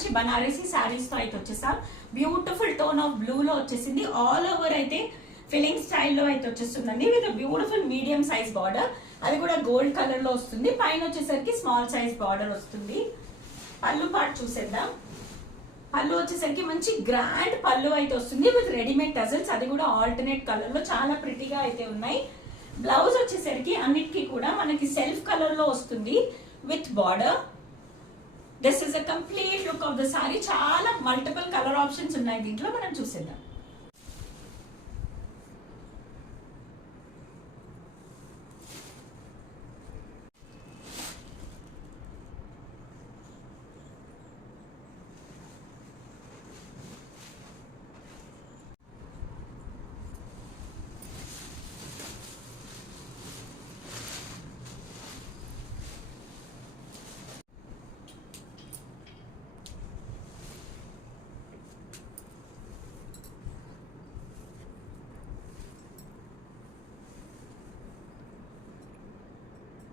మంచి బనారసి శారీస్ తో అయితే వచ్చేసాం. బ్యూటిఫుల్ టోన్ ఆఫ్ బ్లూ లో వచ్చేసింది. ఆల్ ఓవర్ అయితే ఫిల్లింగ్ స్టైల్లో అయితే వచ్చేస్తుందండి with beautiful medium size border. అది కూడా గోల్డ్ కలర్ లో వస్తుంది. పైన వచ్చేసరికి స్మాల్ సైజ్ బార్డర్ వస్తుంది. పళ్ళు పార్ట్ చూసేద్దాం. పళ్ళు వచ్చేసరికి మంచి గ్రాండ్ పళ్ళు అయితే వస్తుంది విత్ రెడీమేడ్ టజల్స్. అది కూడా ఆల్టర్నేట్ కలర్ లో చాలా ప్రిటీగా అయితే ఉన్నాయి. బ్లౌజ్ వచ్చేసరికి అన్నిటికీ కూడా మనకి సెల్ఫ్ కలర్ లో వస్తుంది with border. This is a complete look of the sorry. చాలా మల్టిపుల్ కలర్ ఆప్షన్స్ ఉన్నాయి దీంట్లో, మనం చూసేద్దాం.